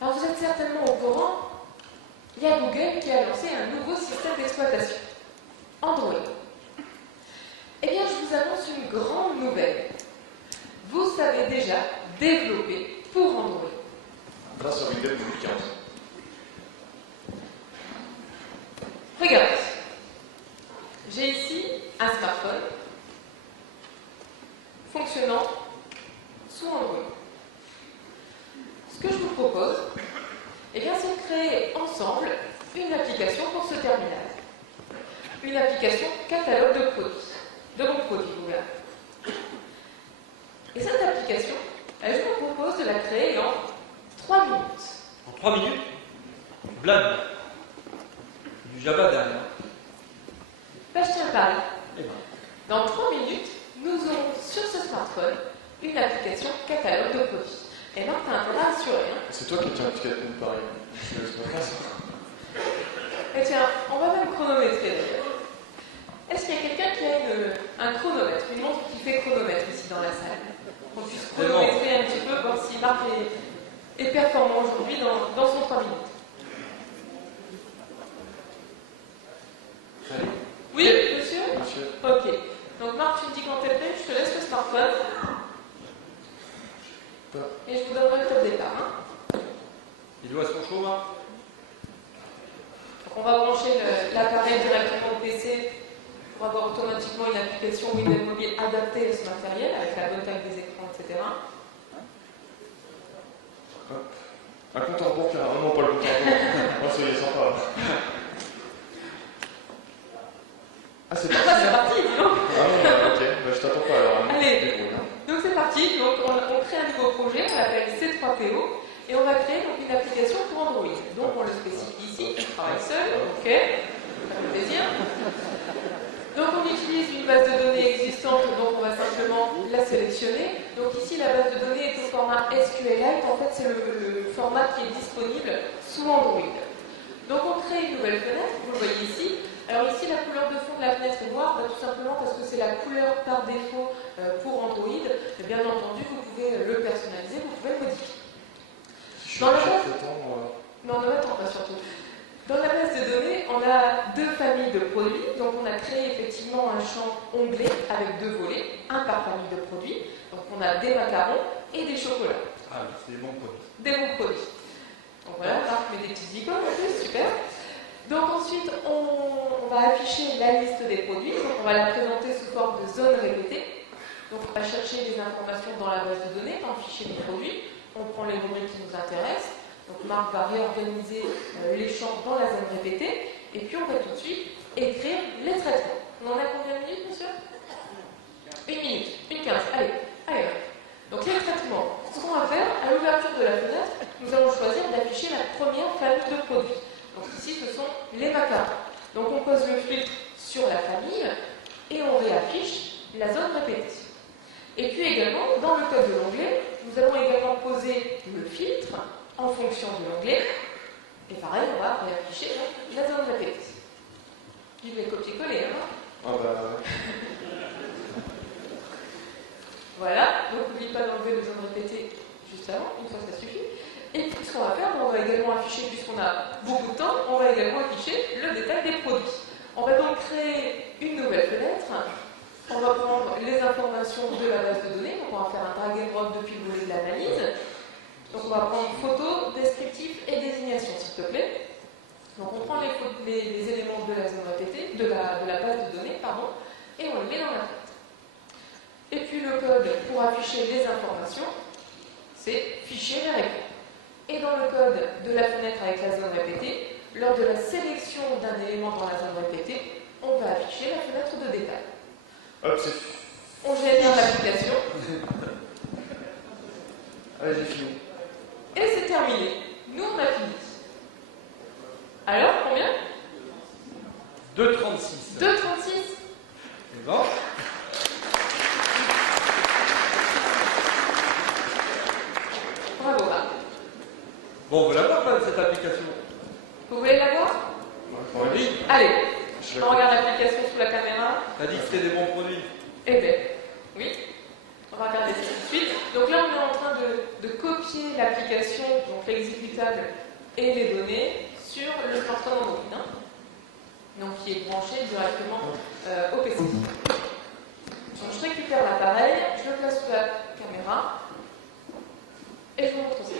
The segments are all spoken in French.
Alors vous êtes certainement au courant, il y a Google qui a lancé un nouveau système d'exploitation, Android. Eh bien, je vous annonce une grande nouvelle. Vous savez déjà développer pour Android. Grâce à Windows 2015. Regardez, j'ai ici un smartphone fonctionnant sous Android. Ce que je vous propose, eh bien, c'est de créer ensemble une application pour ce terminal. Une application catalogue de produits, de bons produits, vous verrez. Et cette application, je vous propose de la créer en 3 minutes. En 3 minutes? Blague. Du Java derrière. Bah, je tiens à parler. Eh ben. Dans 3 minutes, nous aurons sur ce smartphone une application catalogue de produits. Et Marc, t'as intérêt à assurer. Hein. C'est toi qui tiens un petit cadeau pareil. C'est pas ça. Et tiens, on va même chronométrer d'ailleurs. Est-ce qu'il y a quelqu'un qui a un chronomètre, une montre qui fait chronomètre ici dans la salle? Qu'on puisse chronométrer un petit peu, voir si Marc est performant aujourd'hui dans son 3 minutes. Allez. Oui, monsieur? Monsieur. Ok. Donc Marc, tu me dis quand t'es prêt, je te laisse le smartphone. Et je vous donnerai le top départ. Hein. Il doit son chaud, hein? Donc on va brancher l'appareil directement au PC pour avoir automatiquement une application Windows Mobile adaptée à ce matériel, avec la bonne taille des écrans, etc. Hop. Un compte en banque, là. Non, pas le compte en banque. Oh, c'est sympa. Ah, c'est parti. C'est parti, dis donc. Ah non, ok. Bah, je t'attends pas alors. Hein. Allez, donc c'est parti. Donc on crée un nouveau projet, on l'appelle C3PO, et on va créer donc une application pour Android. Donc on le spécifie ici, je travaille seul, ok, ça fait plaisir. Donc on utilise une base de données existante, donc on va simplement la sélectionner. Donc ici la base de données est au format SQLite, en fait c'est le format qui est disponible sous Android. Donc on crée une nouvelle fenêtre, vous le voyez ici. Alors ici la couleur de fond de la fenêtre est noire, tout simplement parce que c'est la couleur par défaut pour Android. Et bien entendu vous pouvez le personnaliser, vous pouvez le modifier. Dans la base... Non, ne m'attends pas surtout. Dans la base de données, on a 2 familles de produits. Donc on a créé effectivement un champ onglet avec 2 volets, un par famille de produits. Donc on a des macarons et des chocolats. Ah, c'est des bons produits. Des bons produits. Donc voilà, Marc met des petites icônes, ok, super. Donc ensuite, on va afficher la liste des produits. Donc on va la présenter sous forme de zone répétée. Donc on va chercher des informations dans la base de données, dans le fichier des produits. On prend les rubriques qui nous intéressent. Donc Marc va réorganiser les champs dans la zone répétée. Et puis on va tout de suite écrire les traitements. On en a combien de minutes, monsieur? 1 minute, 1:15. Allez. Donc les traitements, ce qu'on va faire, à l'ouverture de la fenêtre, nous allons choisir d'afficher la première famille de produits. Donc ici, ce sont les macarons. Donc on pose le filtre sur la famille et on réaffiche la zone répétée. Et puis également, dans le code de l'onglet, nous allons également poser le filtre en fonction de l'onglet. Et pareil, on va réafficher la zone répétée. Vive les copier-coller, hein? Ah bah... Voilà, donc n'oublie pas d'enlever les zones répétées juste avant, une fois ça suffit. Et puis ce qu'on va faire, on va également afficher, puisqu'on a beaucoup de temps, on va également afficher le détail des produits. On va donc créer une nouvelle fenêtre. On va prendre les informations de la base de données, donc on va faire un drag and drop depuis le volet de l'analyse. Donc on va prendre photo, descriptif et désignation, s'il te plaît. Donc on prend les éléments de la zone répétée, de la base de données, pardon, et on les met dans la fenêtre. Et puis le code pour afficher les informations, c'est fichier vérifié. Et dans le code de la fenêtre avec la zone répétée, lors de la sélection d'un élément dans la zone répétée, on va afficher la fenêtre de détail. Hop, c'est... On génère l'application. Allez, j'ai fini. Et c'est terminé. Nous, on a fini. Alors, combien? 2,36. 2,36. C'est bon. Bravo, Marc. Bon, on veut la voir, pas, cette application. Vous voulez la voir? Oui. Allez, on regarde l'application sous la caméra. T'as dit que c'était des bons produits. Eh bien, oui. On va regarder ça tout de suite. Donc là, on est en train de copier copier l'application, donc l'exécutable et les données, sur le smartphone Android, hein, donc qui est branché directement au PC. Donc je récupère l'appareil, je le place sous la caméra et je vous montre ça.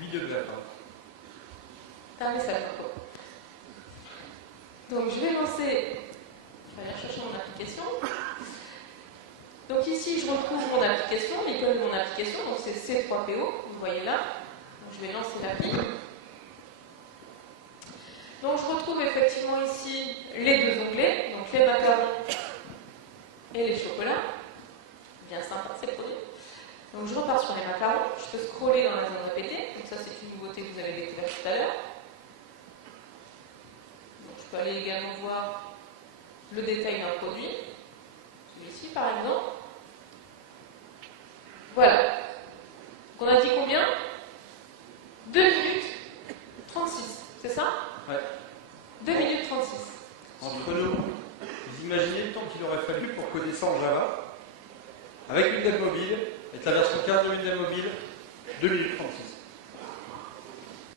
Milieu de la fin. Un message. Donc je vais lancer, je vais aller chercher mon application. Donc ici je retrouve mon application, l'icône de mon application, donc c'est C3PO, vous voyez là. Donc je vais lancer l'appli. Donc je retrouve effectivement ici les deux onglets, donc les macarons et les chocolats. Bien sympa ces produits. Donc je repars sur les macarons, je peux scroller dans la zone répétée, donc ça c'est une nouveauté que vous avez découvert tout à l'heure. Donc je peux aller également voir le détail d'un produit, celui-ci par exemple. Voilà. Donc on a dit combien? 2 minutes 36, c'est ça? Ouais. 2 minutes 36. Entre nous, vous imaginez le temps qu'il aurait fallu pour coder ça en Java, avec une dev mobile, avec la version 15 de Windows Mobile, 2 minutes 36.